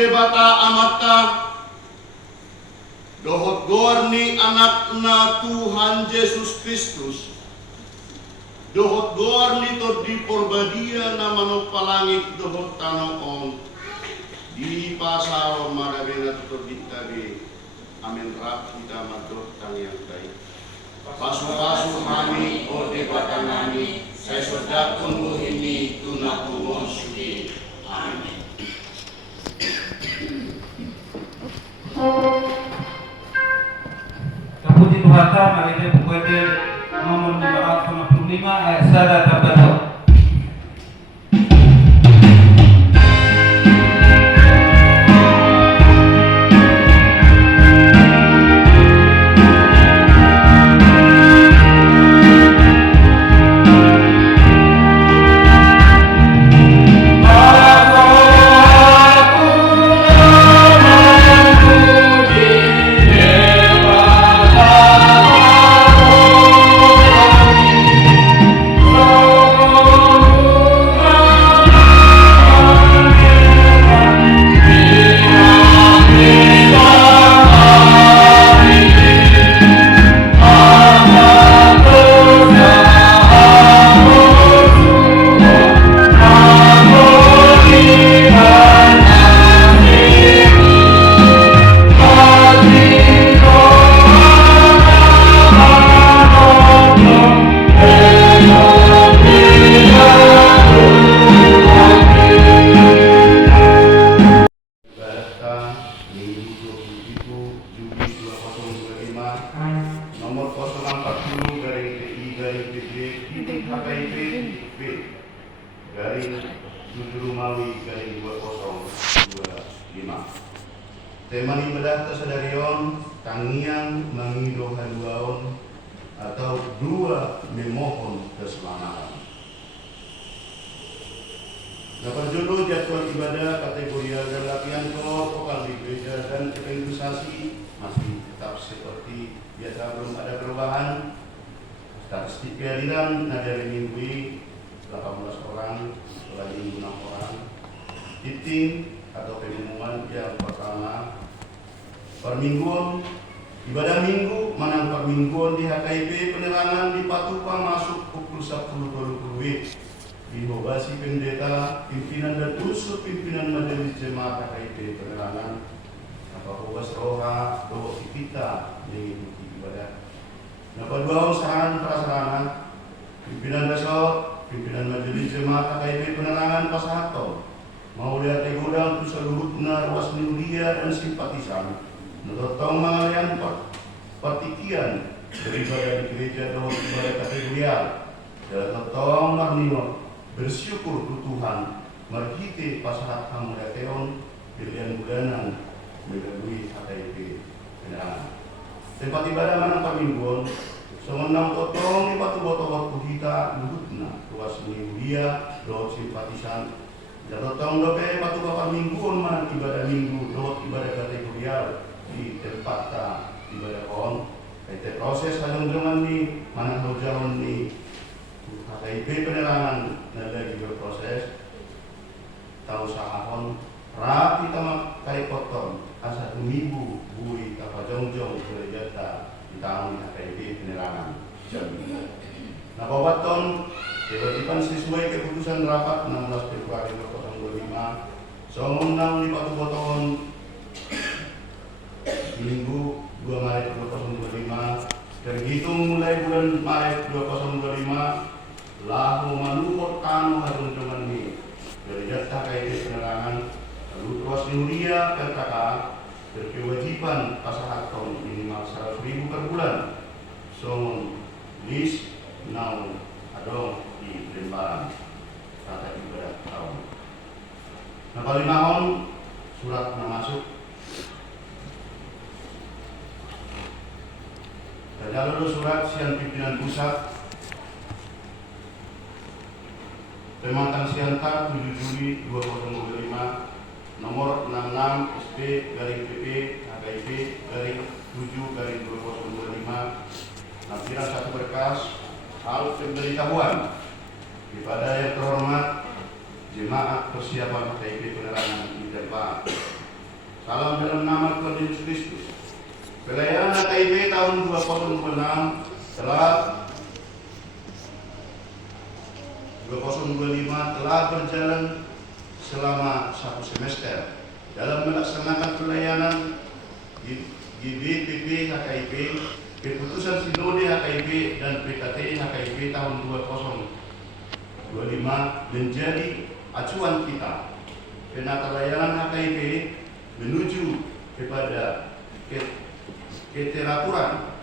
debata amata dohot gorni anakna Tuhan Yesus Kristus dohot gorni to di porbadia na manok palangit dohot tanoon di pasal marabena to ditabi amin rap kita madot tangyang tay pasu-pasu kami o debata nami saya sudah tunggu ini tunah suci. Amin. Kemudian Tuhan mari kita buka nomor 555 ayat 1 tambah 2. Tema ibadah tasadarion tangian mangido haluaon atau dua memohon keselamatan. Dapat judul jadwal ibadah kategori dan latihan kelompok di gereja dan evangelisasi masih tetap seperti biasa, belum ada perubahan. Statistik kehadiran dari minggu 18 orang, lagi 6 orang. Titing atau pengumuman yang pertama permingguan ibadah minggu manang permingguan di HKIP penerangan di Patupa masuk pukul 10.30 dihobasi pendeta pimpinan dan unsur pimpinan majelis jemaat HKIP penerangan apa hobas roha doa kita mengikuti ibadah. Dapat dua usahaan prasarana pimpinan besok pimpinan majelis jemaat HKIP penerangan pasahato mau lihat gudang tu seluruhnya ruas mulia dan simpatisan menotong mengalian partikian beribadah di gereja doa ibadah kategorial dan totong marnino bersyukur ke Tuhan marhite pasahat hamudateon pilihan bulanan melalui HKIP penerangan tempat ibadah mana pamingguan semenang totong di batu botol waktu kita luhutna ruas mulia doa simpatisan Jatotong dope batu bapak mingguan mana ibadah minggu doa ibadah kategorial di tempat ibadah on itu proses hajung dengan ni mana hujauan ni HKIP penerangan dan lagi berproses tahu sahahon rapi tamak kai potong asa minggu bui kapal jongjong berjata di tahun HKIP penerangan nah bawaton kewajiban sesuai keputusan rapat 16 Februari 2025 Somong di Batu Boton Minggu 2 Maret 2025 terhitung mulai bulan Maret 2025 lahu manumur kanu harun dengan ini dari jatah KIP penerangan lalu ruas Nuria PKK berkewajiban pasahat tahun minimal 100.000 per bulan Somong list now adong di lembaran tata ibadah tahun. Nah paling mahon surat masuk. Dan lalu surat siang pimpinan pusat Pematang Siantar 7 Juli 2025 nomor 66 SP garing PP HKIP garing 7 garing 2025 lampiran 1 berkas hal pemberitahuan kepada yang terhormat jemaat persiapan HKIP penerangan di tempat Salam dalam nama Tuhan Yesus Kristus. Pelayanan HKIP tahun 2026 telah 2025 telah berjalan selama 1 semester dalam melaksanakan pelayanan GBPP HKIP, keputusan Sinode HKIP dan PKT HKIP tahun 2025 menjadi acuan kita. Penata layanan HKIP menuju kepada keteraturan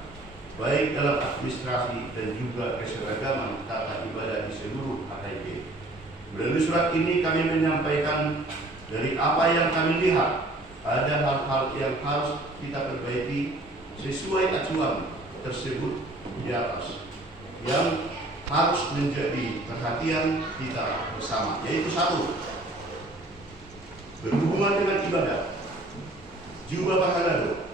baik dalam administrasi dan juga keseragaman tata ibadah di seluruh HKIP. Melalui surat ini kami menyampaikan dari apa yang kami lihat, ada hal-hal yang harus kita perbaiki sesuai acuan tersebut di atas, yang harus menjadi perhatian kita bersama, yaitu satu, berhubungan dengan ibadah, jubah pahalado.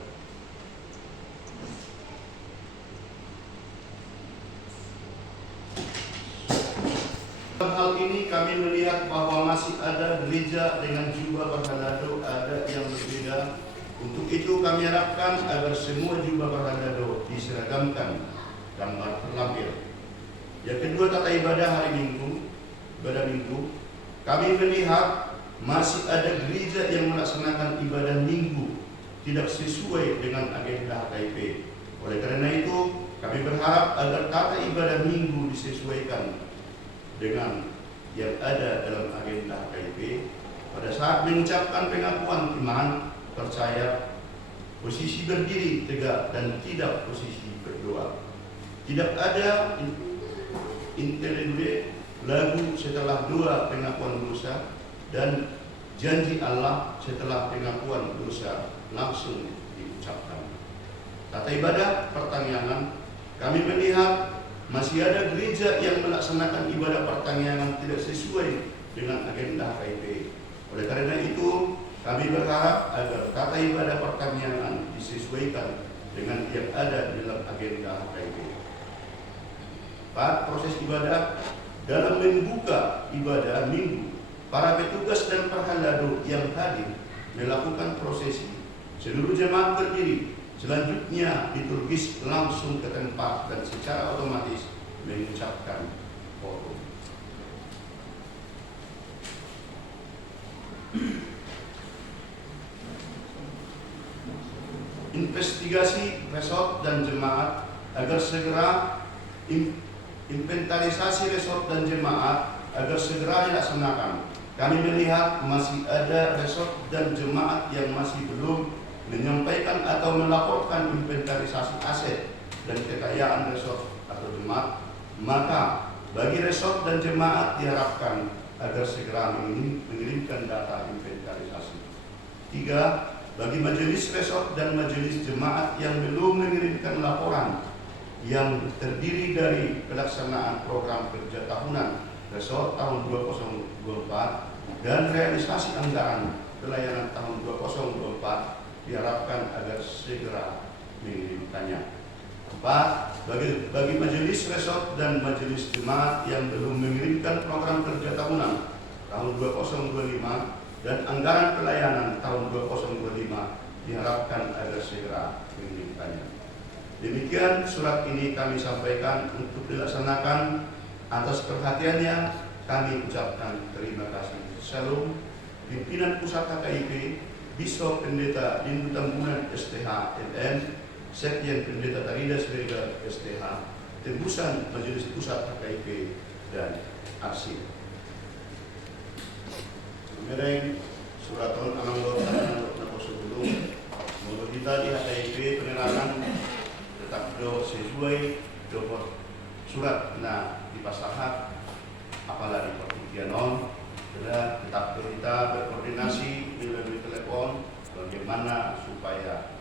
Dalam hal ini kami melihat bahwa masih ada gereja dengan jubah pahalado ada yang berbeda. Untuk itu kami harapkan agar semua jubah pahalado diseragamkan dan terlampir. Yang kedua, tata ibadah hari Minggu, ibadah Minggu. Kami melihat masih ada gereja yang melaksanakan ibadah Minggu tidak sesuai dengan agenda HKIP. Oleh karena itu, kami berharap agar tata ibadah Minggu disesuaikan dengan yang ada dalam agenda HKIP. Pada saat mengucapkan pengakuan iman, percaya, posisi berdiri tegak dan tidak posisi berdoa. Tidak ada interlude lagu setelah doa pengakuan dosa dan janji Allah setelah pengakuan dosa langsung diucapkan. Tata ibadah pertangyangan, kami melihat masih ada gereja yang melaksanakan ibadah pertangyangan tidak sesuai dengan agenda HKIP. Oleh karena itu, kami berharap agar tata ibadah pertangyangan disesuaikan dengan yang ada dalam agenda HKIP. Pada proses ibadah, dalam membuka ibadah Minggu, para petugas dan perhalado yang hadir melakukan prosesi. Seluruh jemaat berdiri. Selanjutnya liturgis langsung ke tempat dan secara otomatis mengucapkan forum. Investigasi resort dan jemaat agar segera inventarisasi resort dan jemaat agar segera dilaksanakan. Kami melihat masih ada resort dan jemaat yang masih belum menyampaikan atau melaporkan inventarisasi aset dan kekayaan resort atau jemaat. Maka bagi resort dan jemaat diharapkan agar segera mengirimkan data inventarisasi. 3. Bagi majelis resort dan majelis jemaat yang belum mengirimkan laporan yang terdiri dari pelaksanaan program kerja tahunan resort tahun 2024 dan realisasi anggaran pelayanan tahun 2024 diharapkan agar segera mengirimkannya. 4. Bagi majelis resort dan majelis jemaat yang belum mengirimkan program kerja tahunan tahun 2025 dan anggaran pelayanan tahun 2025 diharapkan agar segera mengirimkannya. Demikian surat ini kami sampaikan untuk dilaksanakan. Atas perhatiannya kami ucapkan terima kasih. Shalom. Pimpinan Pusat HKIP, Bishop Pendeta Dindu Tambunan STH LM, Sekjen Pendeta Tarida Siregar STH, tembusan Majelis Pusat HKIP dan arsip. Mereng suraton ananggo tanah sebelum menurut kita di HKIP penerangan tetap do sesuai do surat nah di pasahat apalagi pertikianon sudah tetap kita berkoordinasi melalui telepon bagaimana supaya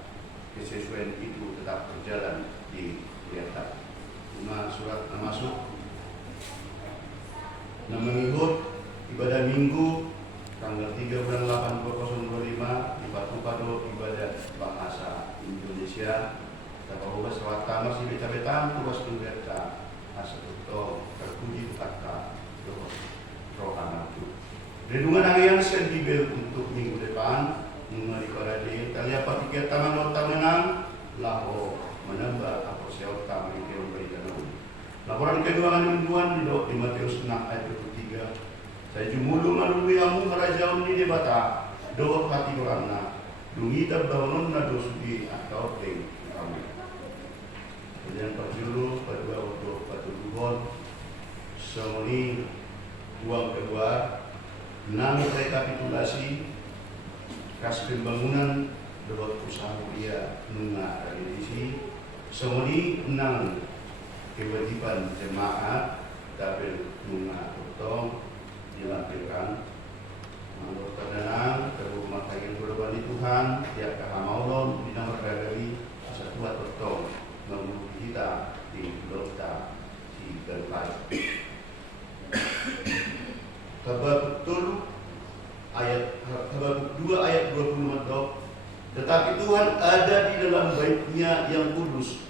kesesuaian itu tetap berjalan di Riata. Surat masuk mengikut ibadah Minggu tanggal 3 bulan 8 2025 di Padu ibadah bahasa Indonesia. Bahwa selatan masih beta-beta tugas tunggeta asatuto terpuji kata rohana itu. Renungan harian Sentibel untuk minggu depan Mengari para di talia patikir tangan otak laho menambah apa siapa taman yang berikan. Laporan kedua mingguan di Matius 6 ayat 23. Saya jumulu malulu yang mengarajaun di debata doa hati korangna dungita bangun na dosubi atau peng kami. Kemudian perjuru kedua untuk patuluhon semoni uang kedua 6 rekapitulasi kas pembangunan doa usaha dia nunga tradisi semoni 6 kewajiban jemaat tapi nunga utong dilampirkan menurut tenang terhormat yang berbani Tuhan tiap kahamaulon dinamar radari satuat utong menurut kita di lota di berpai Habakuk 2 ayat 24. Tetapi Tuhan ada di dalam baitnya yang kudus,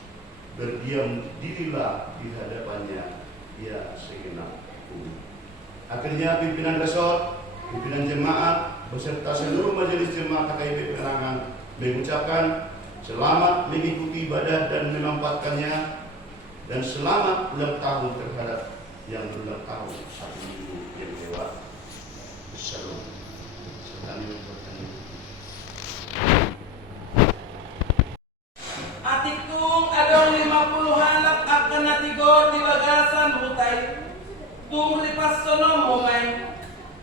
berdiam dirilah di hadapannya ia segenap bumi. Akhirnya pimpinan resort, pimpinan jemaat beserta seluruh majelis jemaat KKIP Penyerangan mengucapkan selamat mengikuti ibadah dan memanfaatkannya, dan selamat ulang tahun terhadap yang berulang tahun 1 minggu yang lewat. Shalom. Atiktung adong 50 halak akan natigor di bagasan hutai. Tung lipas sono mumay.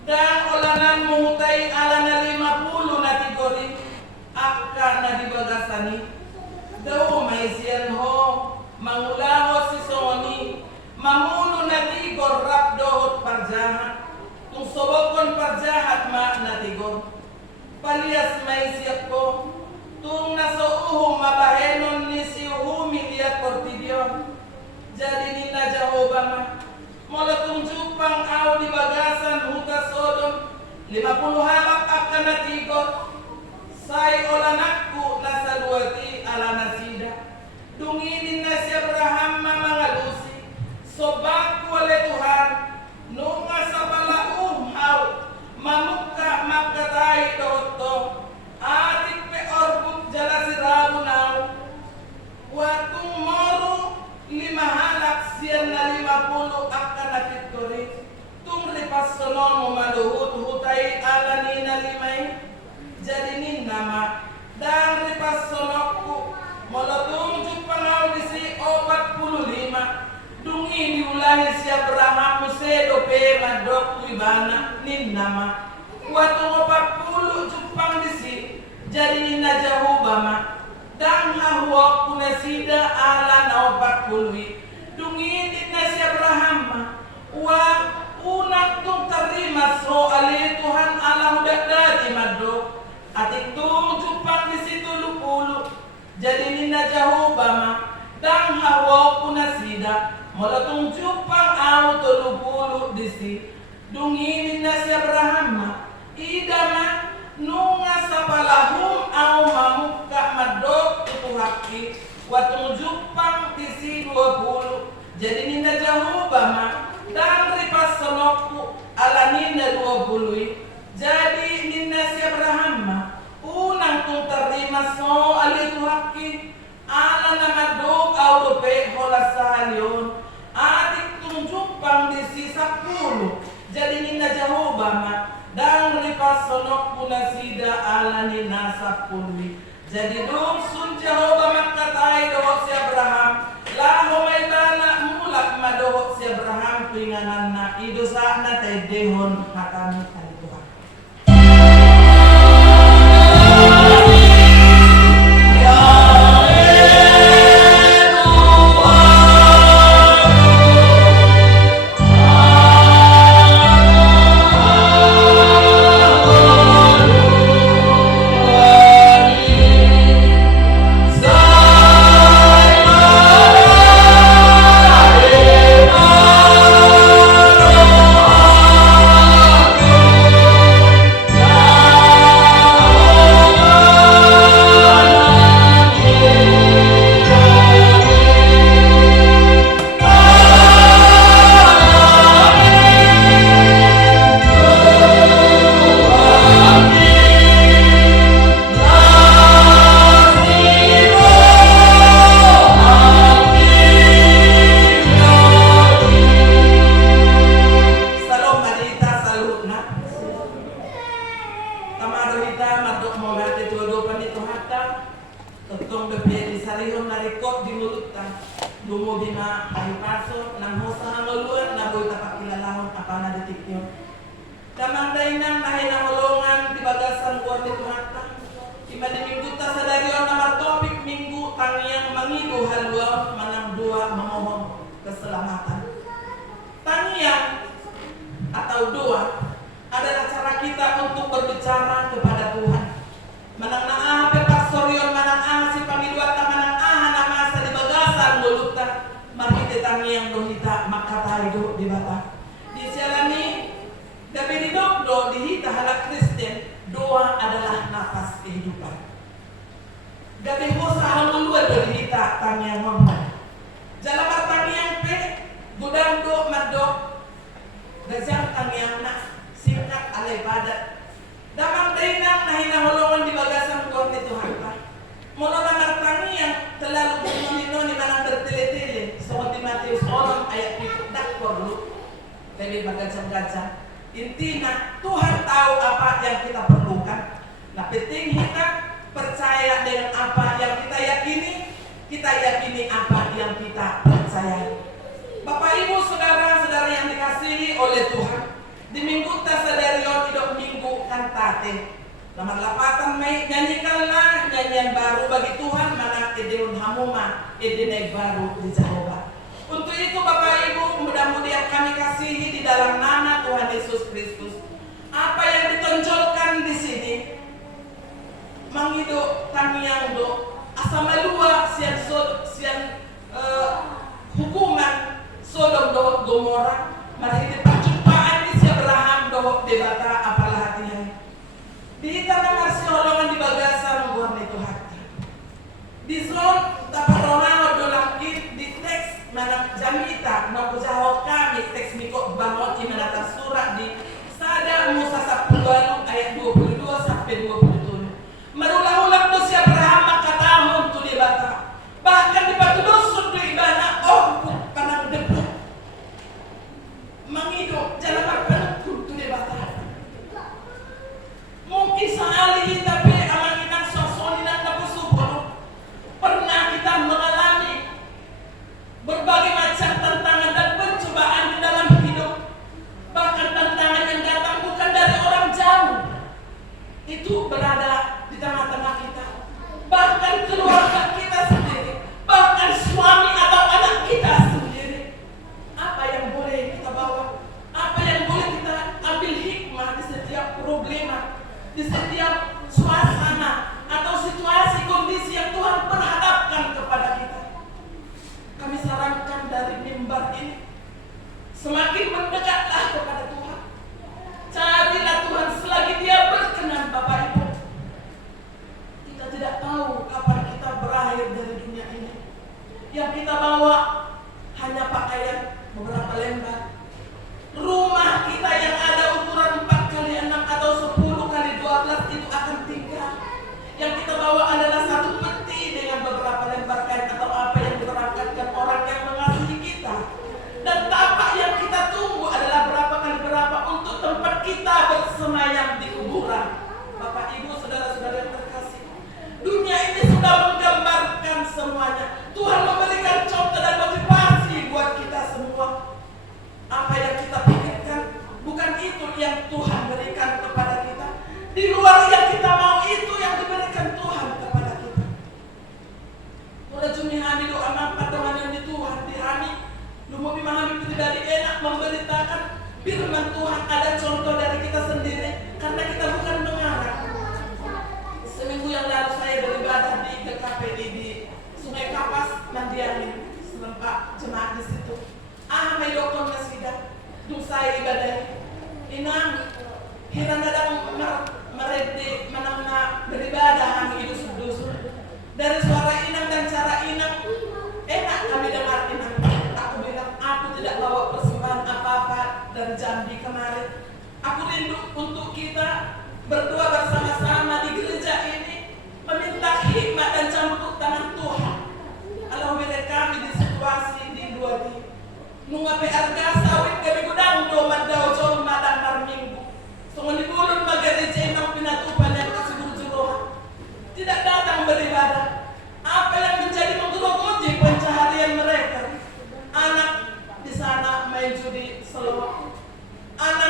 Dan olanan muhutai alana 50 natigori akan na di bagasani. Daw may siyan ho mangulaho si Sony. Mamuno natigor rap dohot parjahat. Tung sobokon parjahat ma natigor. Palias may siyak ko. Tung nasouhum mabahenon ni si uhumi liat portidion. Jadi nina Jehovah ma. Mola tung jupang au di bagasan huta Sodom. 50 halak akan natigor. Say olanakku nasaluati ala nasida. Dunginin na si Abraham mamangalusi. Sobakku oleh Tuhan. Nunga sa balaum hau. Mamuka makatai doto. Atik pe orbut jala sirabu nau. Watung moru 5 halak sian na 50 akan nakitori. Tung ripas sonon maluhut hutai ala nina 5. Jadi nina ma. Dan ripas sonokku. Molotung jupangau disi 45. Dungi diulahi si Abraham musedo pe madok ibana nina ma. Watung 40 jupang disi. Jadi nina Jehovah ma. Dan hawa kunasida ala na 40. Dungi nina si Abraham ma. Wa unak tung terima so ali Tuhan Allah udah dati madok. Atik tung jupang disi 70. Jadi nina Jehovah ma. Dan hawa kunasida. Molotung jupang au 30 disi. Dunginin na si Abraham ma. Ida ma nunga sapalahum au mamuka madok itu haki. Watung jupang disi 20. Jadi nina Jehovah ma. Dan ripas sonokku ala nina 20. Jadi nina si Abraham ma. Unang tung terima so ali itu haki. Ala na madok au dope hola salion. Adik tunjukang di sisa 10. Jadi nina Jehovah ma. Dan lipas sonok puna sida ala nina 10. Jadi dungsun Jehovah makatai dohok si Abraham. Laho may bana mulak madohok si Abraham. Pinganan na idosa na tay dehon hakami kali Tuhan. natikyo. Damang dainang nahinang ulungan di bagasan buat di Tuhan. Ima di minggu ta sadarion namar topik minggu tangiang mangidu halua manang dua memohon keselamatan. Tangiang atau doa adalah cara kita untuk berbicara kepada Tuhan. Manang naa pe pastorion manang ah si pamiduata manang ah nama sa di bagasan luluta marhite tangiang dohita makatai do di bata. Di sialani gabi di dokdo dihita halak Kristen. Doa adalah nafas kehidupan. Gabi usaha luar dari kita tangiang ngomong. Jalan tangiang pe gudang do madok. Gajang tangiang nak singkat alay padat. Damang dainang nahina holongan di bagasan korte Tuhan. Mula namar tangiang terlalu bumino ni manang bertele-tele. Soal di Matius 6 ayat 7 dak perlu. Tapi bagajang-gajang. Intinya Tuhan tahu apa yang kita perlukan. Nah, penting kita percaya dengan apa yang kita yakini apa yang kita percaya. Bapak Ibu saudara-saudara yang dikasihi oleh Tuhan, di minggu tasadarion hidup minggu kantate. Nomor 8 Mei nyanyikanlah nyanyian baru bagi Tuhan mana edeun hamuma edenai baru di Jehovah. Untuk itu Bapak Ibu mudah-mudahan kami kasihi di dalam nama Tuhan Yesus Kristus. Apa yang ditonjolkan di sini manghido tangiang do asamalua sian hukuman Sodom do Gomora marhite perjumpaan di si Abraham do debata apalah hatinya. Di tanah marsi holongan di bagasan buat itu hati. Di zon taparona do langkit di teks mana jamita na ujaho kami teks mikot bangon imanata surah di sada Musa 10 ayat 22 sampai 27. Merulang-ulang tu si Abraham makatahon tu di bata. Bahkan di batu dosud tu ibana panang debu. Mangido jalan berpenukun tu di bata. Mungkin sehari tapi amanginan sosoninan kapusupon. Pernah kita mengalami berbagai macam tantangan dan pencobaan di dalam hidup. Bahkan tantangan yang datang bukan dari orang jauh. Itu berada di tengah-tengah kita. Bahkan keluarga kita sendiri. Bahkan suami atau anak kita sendiri. Apa yang boleh kita bawa? Apa yang boleh kita ambil hikmah di setiap problema, di setiap suasana atau situasi kondisi yang Tuhan perhadapkan kepada kita. Kami sarankan dari mimbar ini semakin mendekatlah kepada Tuhan. Carilah Tuhan selagi Dia berkenan Bapak Ibu. Kita tidak tahu kapan kita berakhir dari dunia ini. Yang kita bawa hanya pakaian beberapa lembar. Rumah kita yang ada ukuran 4x6 atau 10x12 itu akan tinggal. Yang kita bawa adalah satu peti dengan beberapa lembar kain atau apa yang diberangkatkan orang yang mengasihi kita. Dan tapak yang kita tunggu adalah berapa kali berapa untuk tempat kita bersemayam di kuburan. Bapak Ibu saudara-saudara yang terkasih, dunia ini sudah menggambarkan semuanya. Tuhan memberikan contoh dan motivasi buat kita semua. Apa yang kita pikirkan bukan itu yang Tuhan berikan kepada kita. Di luar yang kita mau itu yang diberikan Tuhan kepada kita. Mulai Juni hari doa nampak dengan yang di Tuhan dihani. Lumut memahami pribadi enak memberitakan firman Tuhan. Ada contoh dari kita sendiri karena kita bukan mengarang. Seminggu yang lalu saya beribadah di GKP di Sungai Kapas Mandiangin selempak jemaat di situ. May doktor na sida dung saya ibadah inang hirang nadang meredi manang na beribadah kami idus-dus dari suara inang dan cara inang enak kami dengar inang. Aku bilang aku tidak bawa persembahan apa-apa dari Jambi kemarin. Aku rindu untuk kita berdoa bersama-sama di gereja ini meminta hikmat dan campur tangan Tuhan. Alhamdulillah kami di situasi di dua di nunga pe arga sawit kami gudang do madaw jor madang par minggu. Sungun di bulun magareja inang pinatupan yang kasibur-jurohan. Tidak datang beribadah. Apa yang menjadi menggerogoti pencaharian mereka? Anak di sana main judi selawat. Anak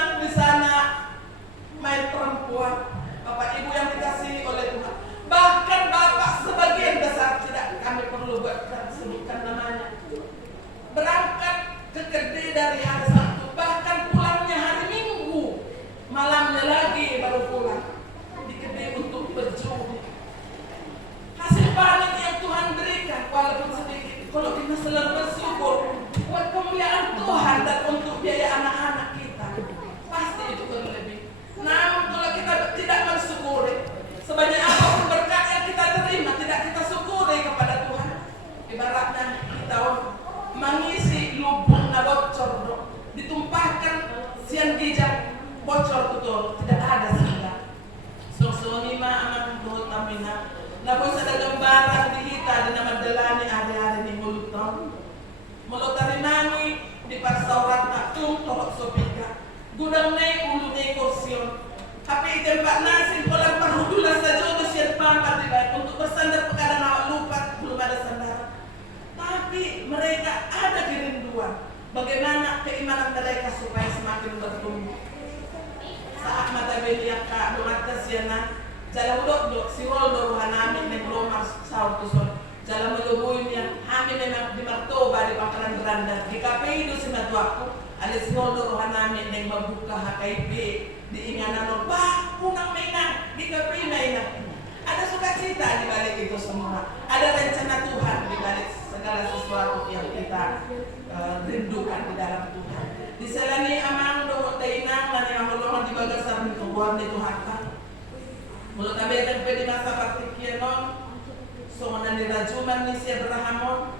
doktor tidak ada sila. So ni anak dohot amina. Napoy sa dagambaran dihita di naman dalani ari-ari ni mulutong. Mulutari nami di pagsaurat na tungtong sopika. Gudang na'y ulo na'y kursyon. Hapi itempak nasin ko lang parudulas sa Diyos siya pangkat, diba? Untuk bersandar pekadang awak lupa belum ada sandaran. Tapi mereka ada kerinduan. Bagaimana keimanan mereka supaya semakin bertumbuh. Saat mata beliak kak domat kesianan, jalan dok si Roldo hanami negromar sautuson. Jalan melubuin yang kami memang di martoba di pangkalan beranda. Di KPI itu si matuaku, ada si Roldo hanami yang membuka HKIP di inganan bah punang mainan di KPI mainan. Ada sukacita di balik itu semua. Ada rencana Tuhan di balik segala sesuatu yang kita rindukan di dalam Tuhan. Di selani amang dohot dainang dan yang melongan di bagasan itu buat itu harta. Mulut abekan pedi masa partikianon, songonan dirajuman ni siya berahamon.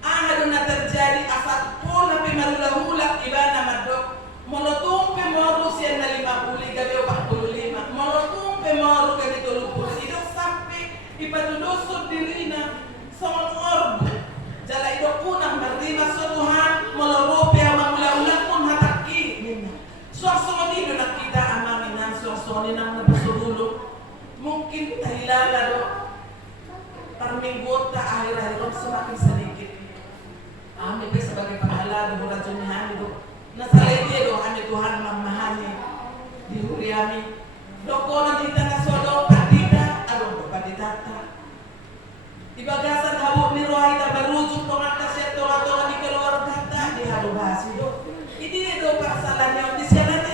Ahaduna terjadi asal pola pimarula-hula ibana madok. Molotumpe moru siya na 50 gabi 45. Molotumpe moru gabi 30. Ito sampai ipatudusod dirina songon orbo. Jala ito kunang marima sa Tuhan, molorupi ang mamula-ulang kung hataki. Suasong nito nakita ang manginan, suasong ninang napasurulog. Mungkin tahilala do, parminggot ka akhir-akhir semakin sedikit. Kami pa sebagai panghala do, racun ni kami do. Nasalay dia do, kami Tuhan mamahani di huriami. Doko nanti kita nasodong padita, aduh paditata. Ibagasan habuk ni rohay ta barujuk tongan kasya tonga-tonga di keluar kata di hadubasi do. Ini do pasalan yang disianan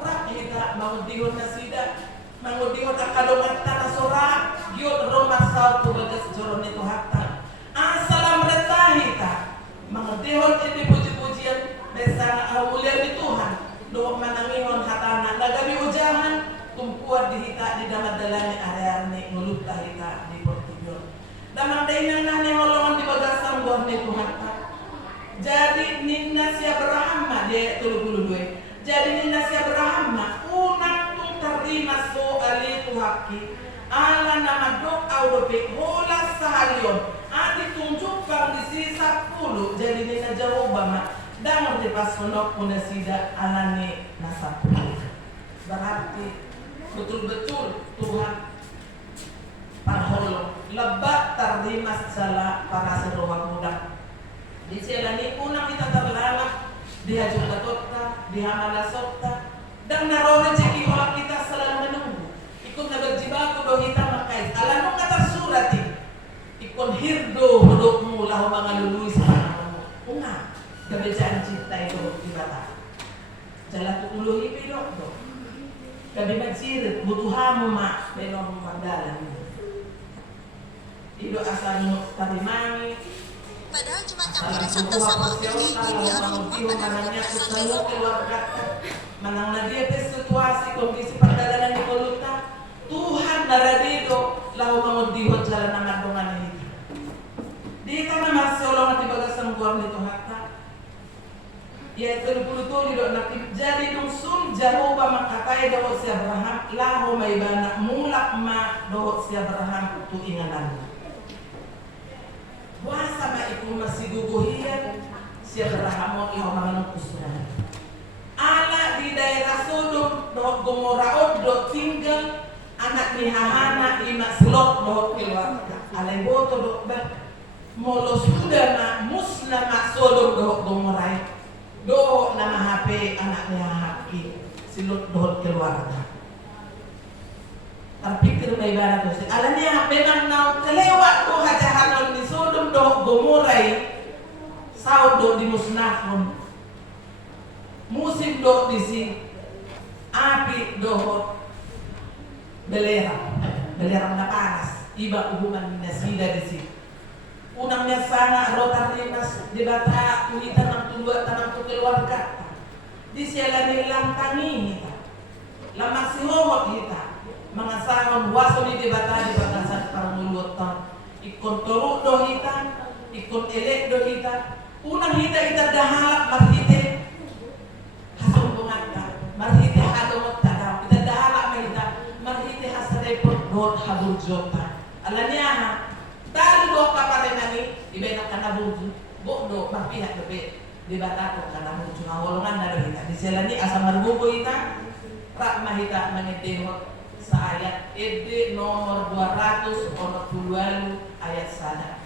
rak kita mangudihon na sida mangudihon na kadongan tanah sorak giot romar saw ko bagas joron nito hatta. Asalam retahi ta mangudihon ini puji-pujian besa mulia di Tuhan do manangihon hatana nagabi ujahan tumpuan dihita di damadalani area-area ngulupta hita di Portigion. Damang dainang nani holongan di bagasang buah ni Tuhan. Jadi ninna si Abraham dia 32. Jadi ninna si Abraham unang tung terima so ali tuhaki ala nama dok audope hola sahalion adi tunjuk bang di sisa 10. Jadi ninna jawab dan di pas sonok pun sida alani nasab. Berarti betul-betul Tuhan parholong lebat terdimas jala para seruang muda. Di selani unang kita terlalang dia juga tota, dia mana sota dan naro rezeki orang kita selalu menunggu. Ikut na berjibaku do kita makais. Alam kata surati. Ikut hirdo hudukmu lahu mangalului sa unga. Kebejaan cinta itu di bata. Jala tukuluh ipi do. Kabi majirit butuhamu mak benom magdalan. Ido asal tarimani. Padahal cuma campuran satu sama kayak gini orang rumah pada manangnya kesalu keluarga manang na dia situasi kondisi perdagangan di koluta Tuhan naradido lahu mangudihon jalan ng adungan ni di ka na masolong at ibagasang buwan nito hatta ya terpuluh do nakip jadi nung sun Jehovah makatay daw si Abraham lahu may bana mulak ma daw si Abraham tu inganan. Wah sama iku masih guguhian si Abraham mo ihaw mga kusna. Ala di daerah Sodom do Gomora do tinggal anak ni Hahana lima slot do keluarga. Alay boto do ba molo sudah na musna ma Sodom do Gomora. Do nama HP anak ni Hahaki silot do keluarga. Terpikir may ibarat ko. Alam niya, memang na kelewat ko hajahanon ni Sodom do Gomoray saud do di musnahon. Musim do di si api do belerang na panas. Iba ubuman ni nasida di si. Unangnya sana rotar rimas di bata kuhitan ng tulwa tanang keluarga. Di siya nilang tangin kita. Lamang si Hohot kita. Mga sangon waso ni dibata di batasan parangulot ikon turuk do hita ikon elek do hita unang hita ita dahalak marhite hasong bungat ka marhite hadomot ka jota. Alanya talo do kaparenani ibena kana buju. Bodo mapihak bebe di batako kana buju ngawolongan na kita. Di selani asa marbugo ita rak mahita mangedehot sa ayat ED nomor 220 ayat 1.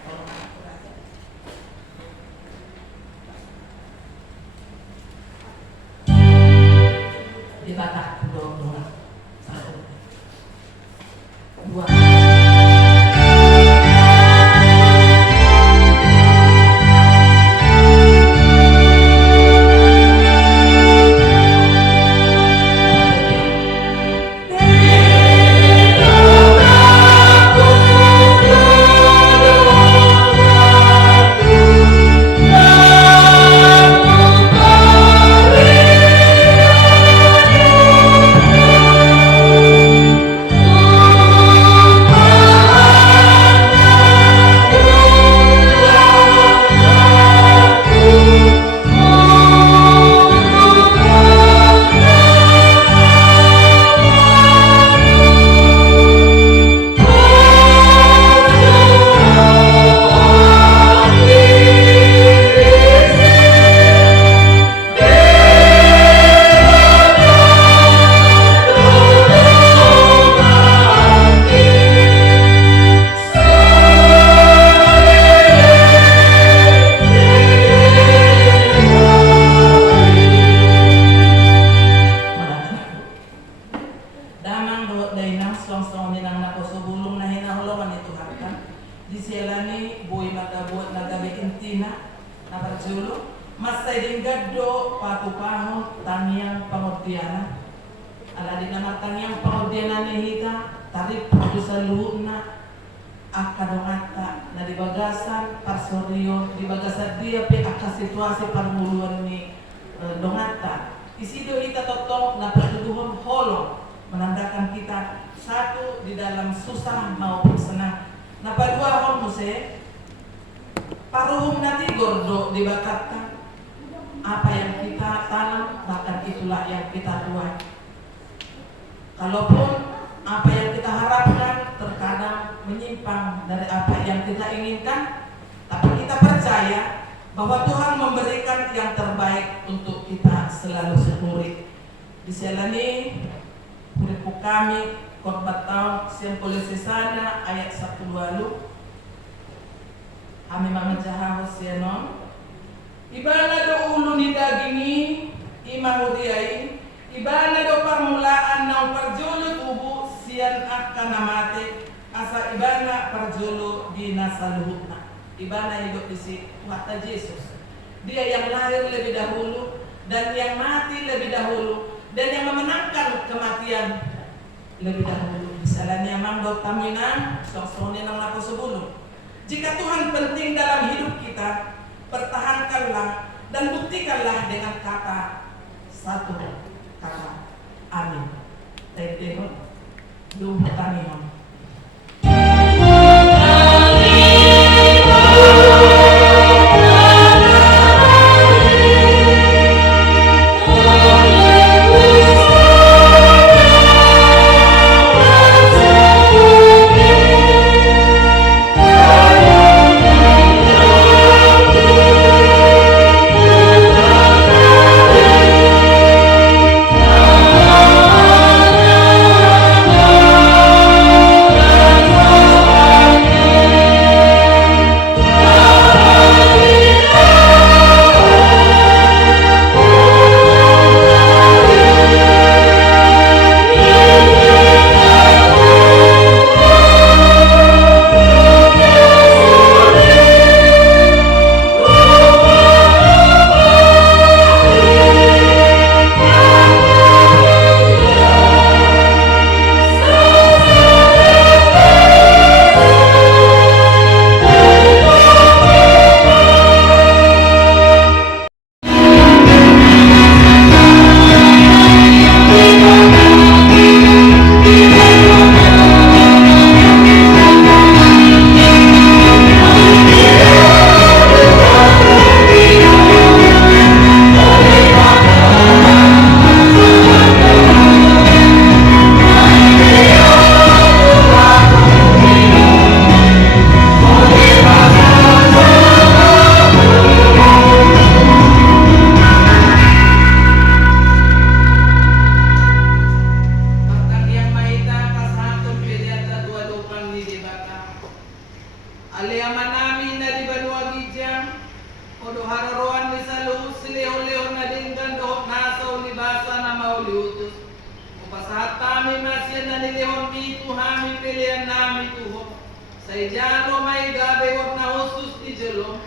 Di batak dua. Situasi parmuluan ni dongata isido ita totong na pertuduhon holong menandakan kita satu di dalam susah maupun senang. Na padua mo se paruhum nati gordo dibatatkan apa yang kita tanam bahkan itulah yang kita tuai. Kalaupun apa yang kita harapkan terkadang menyimpang dari apa yang kita inginkan, tapi kita percaya bahwa Tuhan memberikan yang terbaik untuk kita selalu sepurit. Diselani puripu kami khotbah tahun siang polisi sana ayat 1 walu. Kami mangajah hosienon. Ibana do ulu ni dagingi imahuriai. Ibana do permulaan nau perjulu tubuh sian akan namate asa ibana perjulu di nasaluhna. Ibana hidup di sini mata Yesus. Dia yang lahir lebih dahulu dan yang mati lebih dahulu dan yang memenangkan kematian lebih dahulu. Misalnya mangdot taminan sosone nang nako sebelum. Jika Tuhan penting dalam hidup kita, pertahankanlah dan buktikanlah dengan kata satu kata amin. Tete dum taminan. kau liutus. Upasahat kami masih na nilihon itu kami pilihan nami Tuhan. Say jaro may gabi wag na husus di jelom.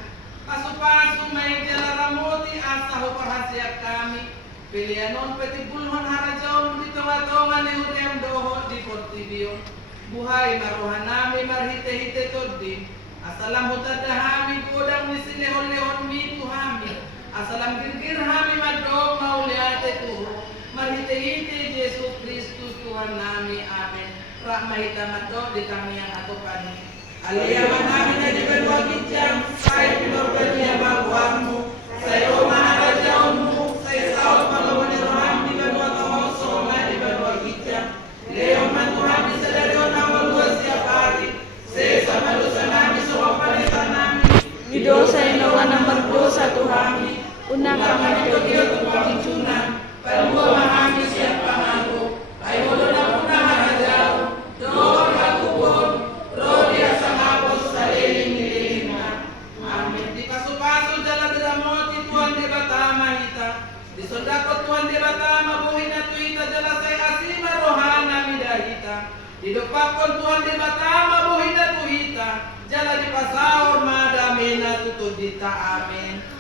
Pasu-pasu may jalaramoti asa ho parhasiak kami. Pilihanon peti bulhon harajaon di tawatongan ni Uriam doho di Portibion. Buhay maruhan nami marhite-hite toddi. Asalam hutadahami godang ni sinehon-lehon mitu hami. Asalam girgir hami madog mauliate tuho. Marhite-hite Yesus Kristus Tuhan nami. Amin. Rahmahita madog di kami yang aku pani. Aliyaman namin na di berwagit jam. Say pinurban niya baguanmu. Say rumah harajaonmu. Say saot palawan ni Roham di berwagit songa di berwagit jam. Leon man Tuhan di sadarion awal luas siap hari. Say sama dosa nami semua panita nami. Didosa inawa ng berdosa Tuhami. Una kami Kami pagkicunan. Palwa mahami siya pangago. Ay wala na muna harajao. Doon hakubon. Rodia sa mapos sa liling-liling na. Amin. Di paso-paso jala diramoti Tuhan di batama hita. Di sodakot Tuhan di batama buhin na tuita jala say asima rohana midahita. Di dupakon Tuhan di batama buhin na tuhita. Jala di pasaur madami na tutudita. Amin.